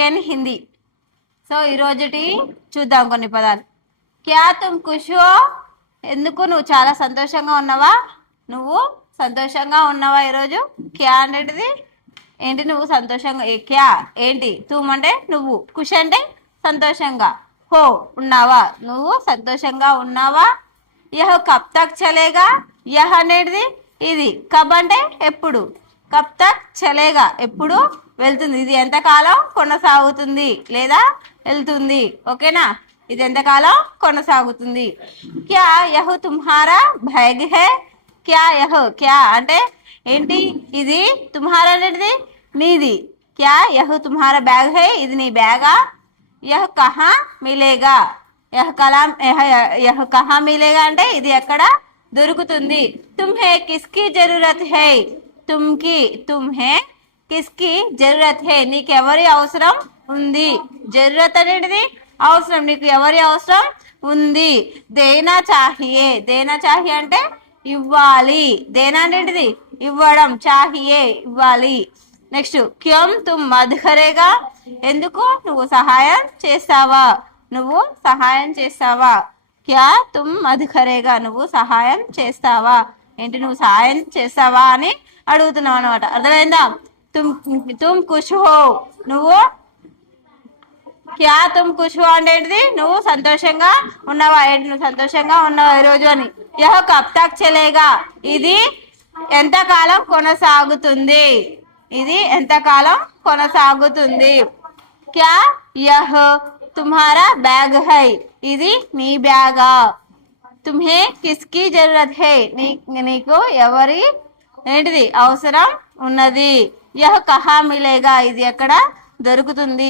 Spoken Hindi. So ఈరోజుటి చూద్దాం కొన్ని పదాలు. క్యా తుమ్ ఖుష్ హో? ఎందుకు నువ్వు చాలా సంతోషంగా ఉన్నావా? నువ్వు సంతోషంగా ఉన్నావా ఈరోజు? క్యా అనేది ఏంటి? నువ్వు సంతోషంగా క్యా ఏంటి? తుమ్ అంటే నువ్వు, ఖుష్ అంటే సంతోషంగా, హో ఉన్నావా, నువ్వు సంతోషంగా ఉన్నావా? యహ్ కబ్ తక్ చలేగా? యహ్ అనేది ఇది, కబ్ అంటే ఎప్పుడు, కబ్ తక్ చలేగా ఎప్పుడు వెళ్తుంది, ఇది ఎంతకాలం కొనసాగుతుంది లేదా వెళ్తుంది. ఓకేనా? ఇది ఎంతకాలం కొనసాగుతుంది. క్యా యహ్ తుమ్హారా బ్యాగ్ హై? క్యా యహ్, క్యా అంటే ఏంటి? ఇది తుమ్హారా అనేది నీది. క్యా యహ్ తుమ్హారా బ్యాగ్ హై? ఇది నీ బ్యాగా? యహ్ కహా మిలేగా? యహ్ కలాం యహ్ కహా మిలేగా అంటే ఇది ఎక్కడ దొరుకుతుంది. తుమ్హే కిస్కి జరూరత్ హై? తుమ్కి, తుమ్హే కిస్కి జరూరత్ హై? నీకు ఎవరి అవసరం ఉంది? జరూరత్ అనేది అవసరం, నీకు ఎవరి అవసరం ఉంది. దేనా చాహియే? దేనా చాహియే అంటే ఇవ్వాలి. దేనా అనేది ఇవ్వడం, చాహియే ఇవ్వాలి. నెక్స్ట్ క్యోం తుమ్ మద్ కరేగా? ఎందుకు నువ్వు సహాయం చేస్తావా? నువ్వు సహాయం చేస్తావా? క్యా తుమ్ మద్ కరేగా? నువ్వు సహాయం చేస్తావా? ఏంటి? నువ్వు సహాయం చేస్తావా అని అడుగుతున్నావు అనమాట. అర్థమైందా? తుమ్ ఖుష్ హో? నువ్వు క్యా తుమ్ ఖుష్ హో అనేది నువ్వు సంతోషంగా ఉన్నావా? ఏంటి నువ్వు సంతోషంగా ఉన్నావా ఈరోజు అని. యహ్ కబ్ తక్ చలేగా? ఇది ఎంతకాలం కొనసాగుతుంది, ఇది ఎంతకాలం కొనసాగుతుంది. క్యా యహ్ తుమ్హారా బ్యాగ్ హై? ఇది నీ బ్యాగా? తుమ్హే కిస్కి జరూరత్ హై? నీకు ఎవరి ఏంటిది అవసరం ఉన్నది. యహ్ కహా మిలేగా? ఇది ఎక్కడ దొరుకుతుంది.